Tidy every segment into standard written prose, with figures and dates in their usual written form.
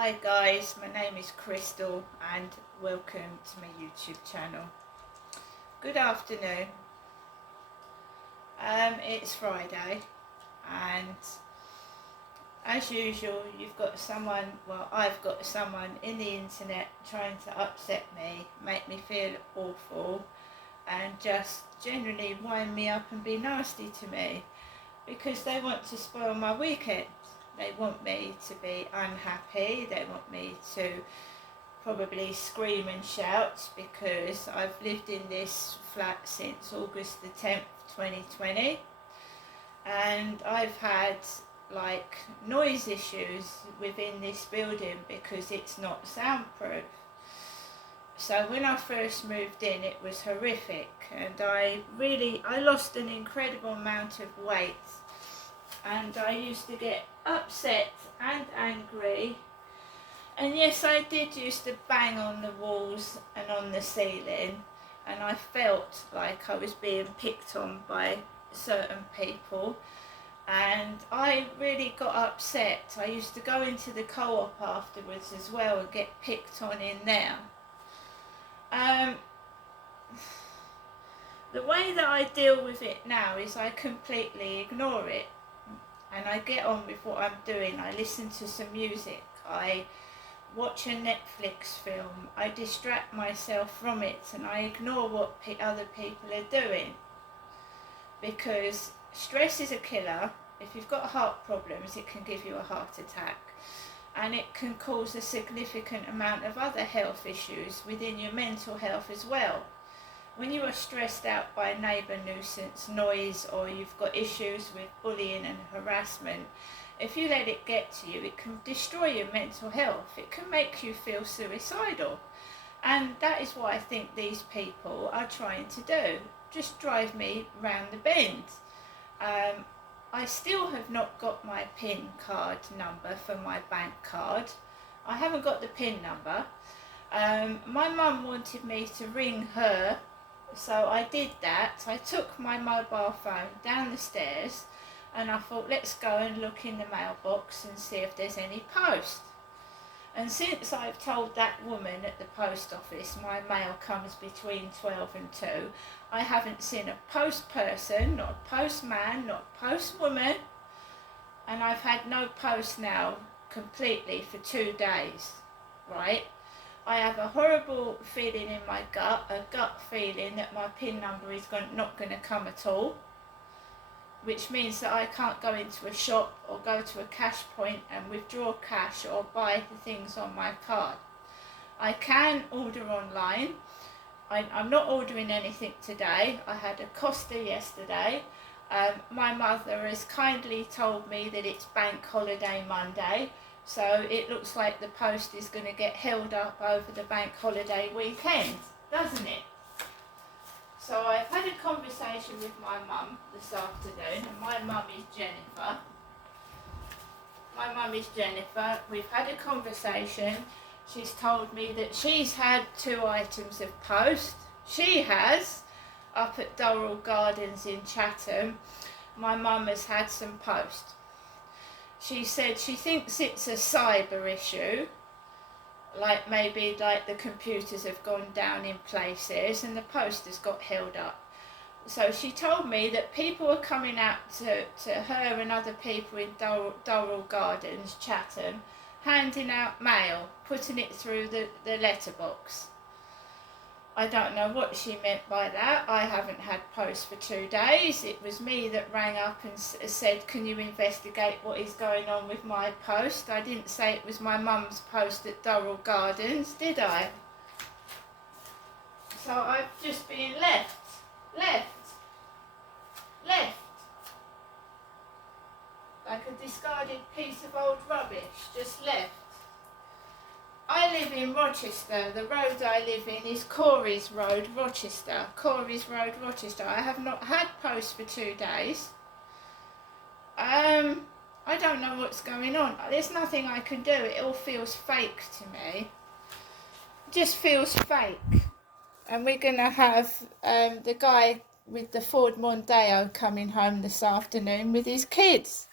Hi guys, my name is Crystal and welcome to my YouTube channel. Good afternoon. It's Friday and as usual I've got someone in the internet trying to upset me, make me feel awful and just generally wind me up and be nasty to me because they want to spoil my weekend. They want me to be unhappy, they want me to probably scream and shout because I've lived in this flat since August the 10th, 2020 and I've had like noise issues within this building because it's not soundproof. So when I first moved in it was horrific and I lost an incredible amount of weight. And I used to get upset and angry. And yes, I did used to bang on the walls and on the ceiling. And I felt like I was being picked on by certain people. And I really got upset. I used to go into the co-op afterwards as well and get picked on in there. The way that I deal with it now is I completely ignore it. And I get on with what I'm doing. I listen to some music, I watch a Netflix film, I distract myself from it and I ignore what other people are doing. Because stress is a killer. If you've got heart problems, it can give you a heart attack. And it can cause a significant amount of other health issues within your mental health as well. When you are stressed out by neighbour nuisance, noise, or you've got issues with bullying and harassment, if you let it get to you, it can destroy your mental health. It can make you feel suicidal. And that is what I think these people are trying to do. Just drive me round the bend. I still have not got my PIN card number for my bank card. I haven't got the PIN number. My mum wanted me to ring her. So I did that. I took my mobile phone down the stairs and I thought let's go and look in the mailbox and see if there's any post. And since I've told that woman at the post office my mail comes between 12 and 2, I haven't seen a post person, not a postman, not a postwoman, and I've had no post now completely for 2 days, right? I have a horrible feeling in my gut, a gut feeling that my PIN number is not going to come at all, which means that I can't go into a shop or go to a cash point and withdraw cash or buy the things on my card. I can order online. I'm not ordering anything today. I had a Costa yesterday. My mother has kindly told me that it's Bank Holiday Monday. So it looks like the post is going to get held up over the bank holiday weekend, doesn't it? So I've had a conversation with my mum this afternoon, and my mum is Jennifer. We've had a conversation. She's told me that she's had 2 items of post. She has, up at Durrell Gardens in Chatham. My mum has had some post. She said she thinks it's a cyber issue, like maybe like the computers have gone down in places and the post has got held up. So she told me that people are coming out to her and other people in Durrell Gardens, Chatham, handing out mail, putting it through the letterbox. I don't know what she meant by that. I haven't had post for 2 days. It was me that rang up and said, can you investigate what is going on with my post? I didn't say it was my mum's post at Durrell Gardens, did I? So I've just been left. Like a discarded piece of old rubbish, just left. I live in Rochester. The road I live in is Corey's Road, Rochester. Corey's Road, Rochester. I have not had post for 2 days. I don't know what's going on. There's nothing I can do. It all feels fake to me. It just feels fake. And we're going to have the guy with the Ford Mondeo coming home this afternoon with his kids.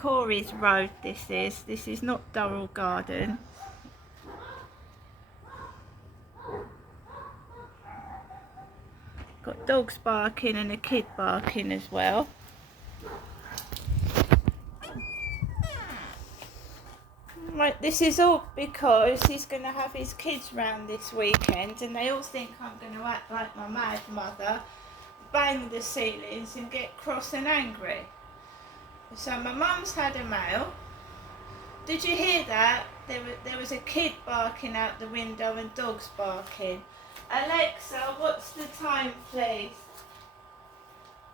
Corey's Road this is not Durrell Garden. Got dogs barking and a kid barking as well. Right, this is all because he's going to have his kids round this weekend and they all think I'm going to act like my mad mother, bang the ceilings and get cross and angry. So my mum's had a mail. Did you hear that? There was a kid barking out the window and dogs barking. Alexa, what's the time, please?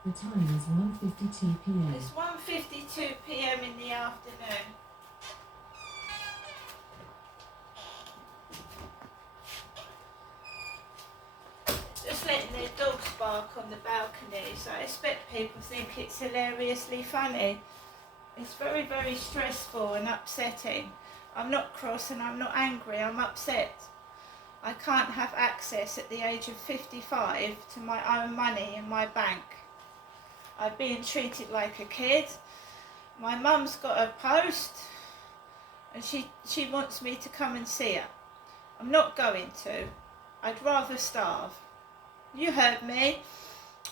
The time is 1:52 p.m. It's 1:52 p.m. in the afternoon. Just letting their dogs bark on the balconies. I expect people think it's hilariously funny. It's very, very stressful and upsetting. I'm not cross and I'm not angry, I'm upset. I can't have access at the age of 55 to my own money in my bank. I'm being treated like a kid. My mum's got a post and she wants me to come and see her. I'm not going to. I'd rather starve. You heard me.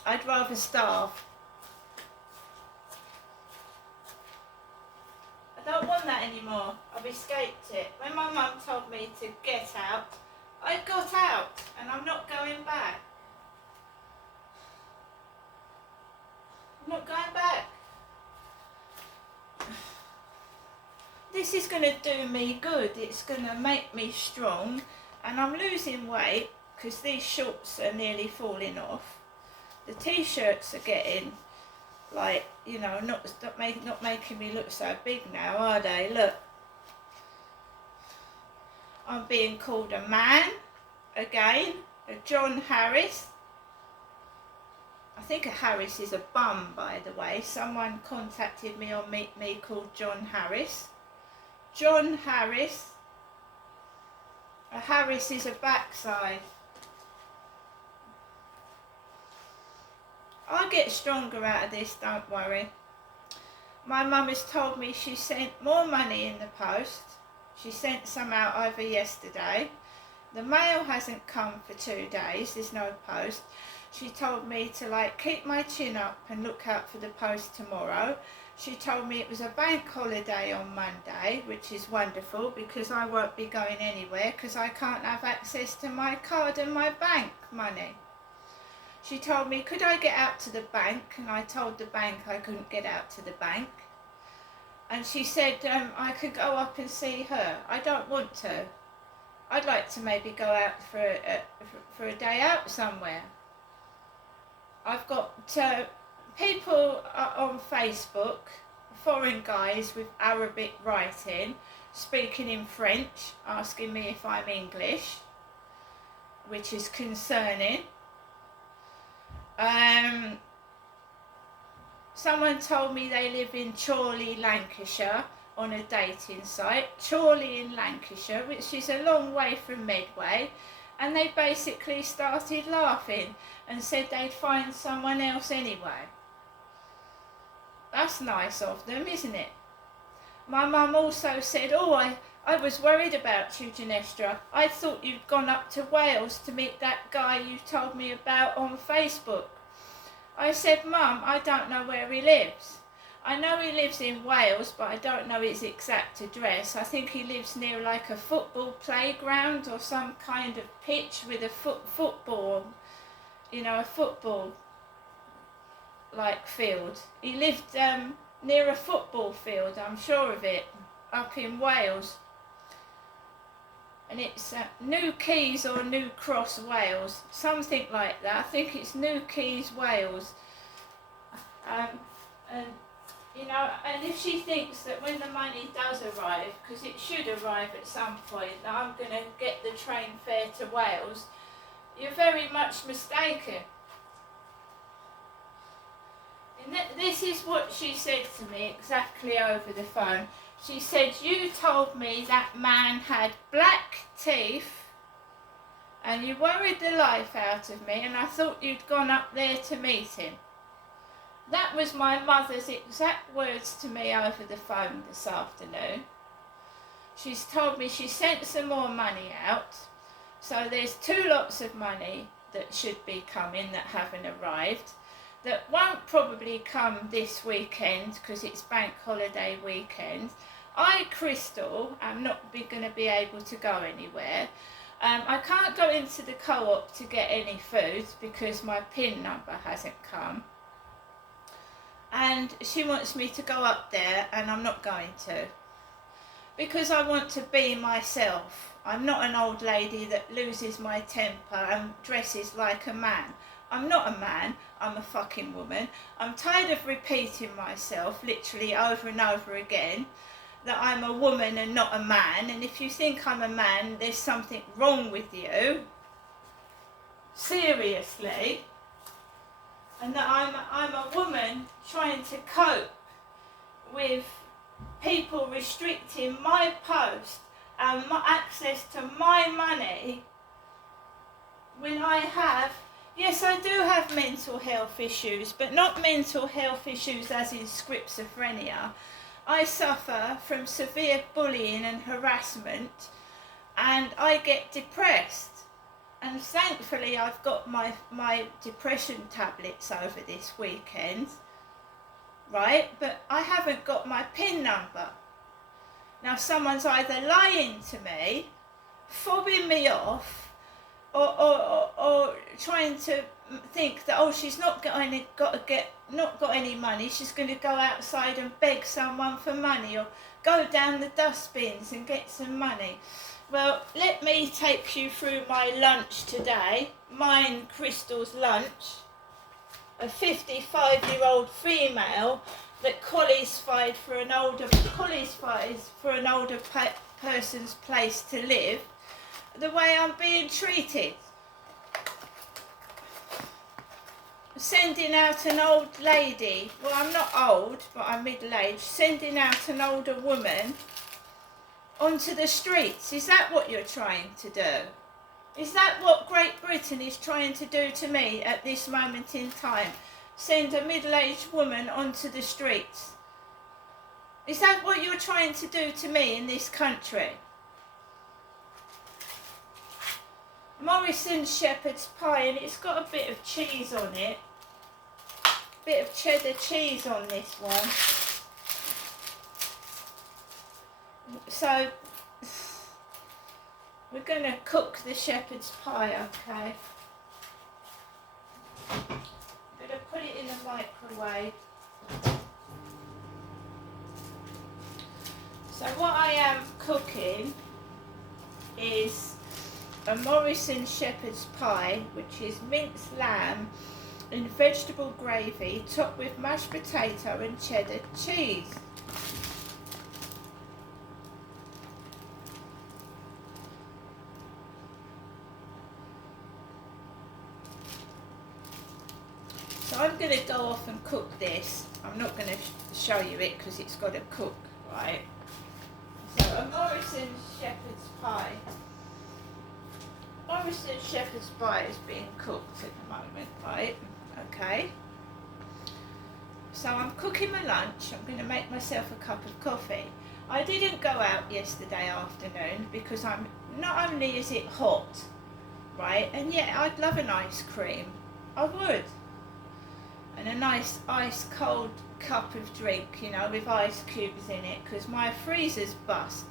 I'd rather starve. I don't want that anymore. I've escaped it. When my mum told me to get out, I got out and I'm not going back. I'm not going back. This is going to do me good. It's going to make me strong and I'm losing weight because these shorts are nearly falling off. The t-shirts are getting like, you know, not making me look so big now, are they? Look. I'm being called a man again, a John Harris. I think a Harris is a bum, by the way. Someone contacted me on Meet Me called John Harris. John Harris. A Harris is a backside. I'll get stronger out of this, don't worry. My mum has told me she sent more money in the post. She sent some out over yesterday. The mail hasn't come for 2 days, there's no post. She told me to keep my chin up and look out for the post tomorrow. She told me it was a bank holiday on Monday, which is wonderful because I won't be going anywhere because I can't have access to my card and my bank money. She told me, could I get out to the bank? And I told the bank I couldn't get out to the bank. And she said I could go up and see her. I don't want to. I'd like to maybe go out for a day out somewhere. I've got people on Facebook, foreign guys with Arabic writing, speaking in French, asking me if I'm English, which is concerning. Someone told me they live in Chorley, Lancashire, on a dating site. Chorley in Lancashire, which is a long way from Medway, and they basically started laughing and said they'd find someone else anyway. That's nice of them, isn't it? My mum also said, I was worried about you, Janestra. I thought you'd gone up to Wales to meet that guy you told me about on Facebook. I said, Mum, I don't know where he lives. I know he lives in Wales, but I don't know his exact address. I think he lives near a football playground or some kind of pitch with a football, a football field. He lived near a football field, I'm sure of it, up in Wales. And it's New Keys or New Cross, Wales, something like that. I think it's New Keys, Wales. And if she thinks that when the money does arrive, because it should arrive at some point, that I'm going to get the train fare to Wales, you're very much mistaken. And this is what she said to me exactly over the phone. She said, you told me that man had black teeth and you worried the life out of me and I thought you'd gone up there to meet him. That was my mother's exact words to me over the phone this afternoon. She's told me she sent some more money out. So there's 2 lots of money that should be coming that haven't arrived. That won't probably come this weekend because it's bank holiday weekend. I, Crystal, am not going to be able to go anywhere. I can't go into the co-op to get any food because my PIN number hasn't come. And she wants me to go up there and I'm not going to. Because I want to be myself. I'm not an old lady that loses my temper and dresses like a man. I'm not a man, I'm a fucking woman. I'm tired of repeating myself literally over and over again that I'm a woman and not a man, and if you think I'm a man, there's something wrong with you. Seriously. And that I'm a woman trying to cope with people restricting my post and my access to my money when I have, yes, I do have mental health issues, but not mental health issues as in schizophrenia. I suffer from severe bullying and harassment and I get depressed. And thankfully I've got my depression tablets over this weekend, right? But I haven't got my PIN number. Now someone's either lying to me, fobbing me off, or trying to think that, oh, she's not got any money, she's going to go outside and beg someone for money or go down the dustbins and get some money. Well, let me take you through my lunch today, mine, Crystal's lunch. A 55-year-old female that qualifies for an older person's place to live, the way I'm being treated. Sending out an old lady, well, I'm not old, but I'm middle-aged, sending out an older woman onto the streets. Is that what you're trying to do? Is that what Great Britain is trying to do to me at this moment in time? Send a middle-aged woman onto the streets? Is that what you're trying to do to me in this country? Morrison's shepherd's pie, and it's got a bit of cheese on it. Bit of cheddar cheese on this one. So we're going to cook the shepherd's pie, okay? I'm going to put it in the microwave. So what I am cooking is a Morrison shepherd's pie, which is minced lamb in vegetable gravy topped with mashed potato and cheddar cheese. So I'm going to go off and cook this. I'm not going to show you it because it's got to cook, right? So a Morrison shepherd's pie. Morrison shepherd's pie is being cooked at the moment, right? Okay. So I'm cooking my lunch. I'm going to make myself a cup of coffee. I didn't go out yesterday afternoon because not only is it hot, right? And yet I'd love an ice cream. I would. And a nice ice cold cup of drink, you know, with ice cubes in it, because my freezer's bust.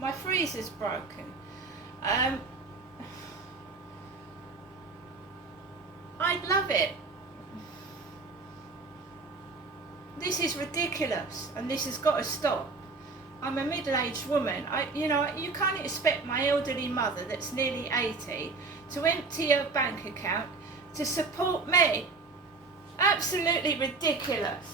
My freezer's broken. I'd love it. This is ridiculous, and this has got to stop. I'm a middle-aged woman. You can't expect my elderly mother that's nearly 80 to empty her bank account to support me. Absolutely ridiculous.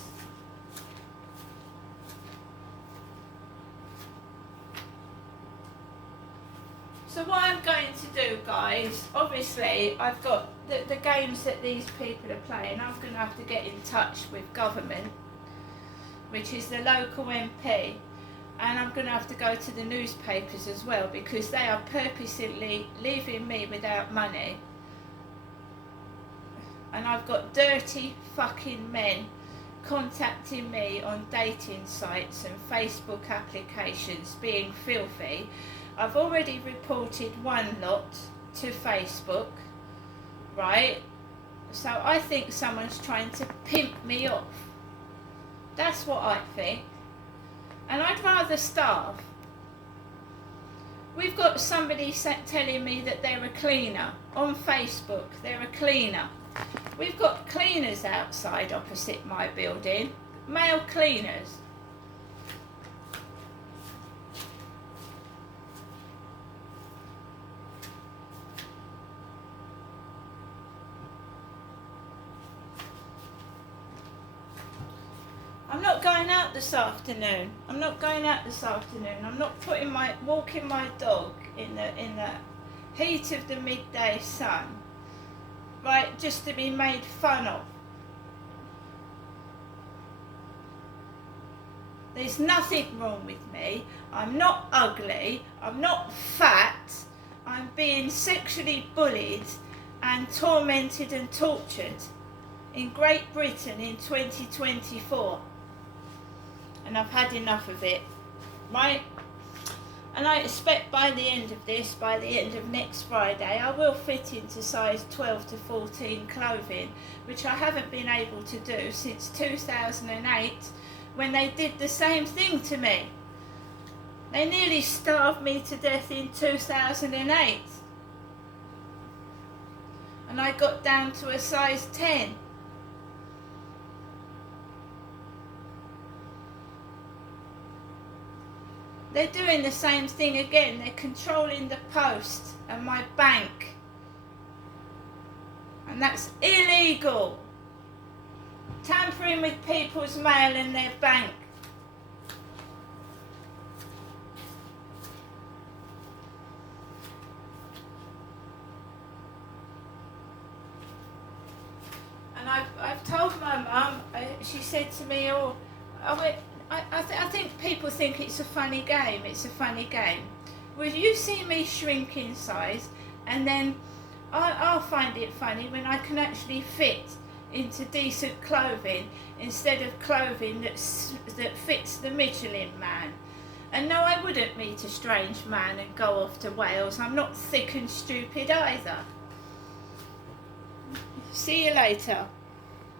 So what I'm going to do, guys, obviously I've got the games that these people are playing. I'm going to have to get in touch with government, which is the local MP, and I'm going to have to go to the newspapers as well, because they are purposely leaving me without money. and I've got dirty fucking men contacting me on dating sites and Facebook applications being filthy. I've already reported one lot to Facebook, right? So I think someone's trying to pimp me off. That's what I think. And I'd rather starve. We've got somebody telling me that they're a cleaner on Facebook. They're a cleaner. We've got cleaners outside opposite my building, male cleaners. I'm not going out this afternoon. I'm not walking my dog in the heat of the midday sun, right, just to be made fun of. There's nothing wrong with me. I'm not ugly. I'm not fat. I'm being sexually bullied and tormented and tortured in Great Britain in 2024. And I've had enough of it, right? And I expect by the end of next Friday, I will fit into size 12 to 14 clothing, which I haven't been able to do since 2008, when they did the same thing to me. They nearly starved me to death in 2008. And I got down to a size 10. They're doing the same thing again. They're controlling the post and my bank. And that's illegal. Tampering with people's mail and their bank. And I've told my mum, she said to me, I think people think it's a funny game. It's a funny game. Well, you see me shrink in size, and then I'll find it funny when I can actually fit into decent clothing instead of clothing that fits the Michelin man. And no, I wouldn't meet a strange man and go off to Wales. I'm not thick and stupid either. See you later.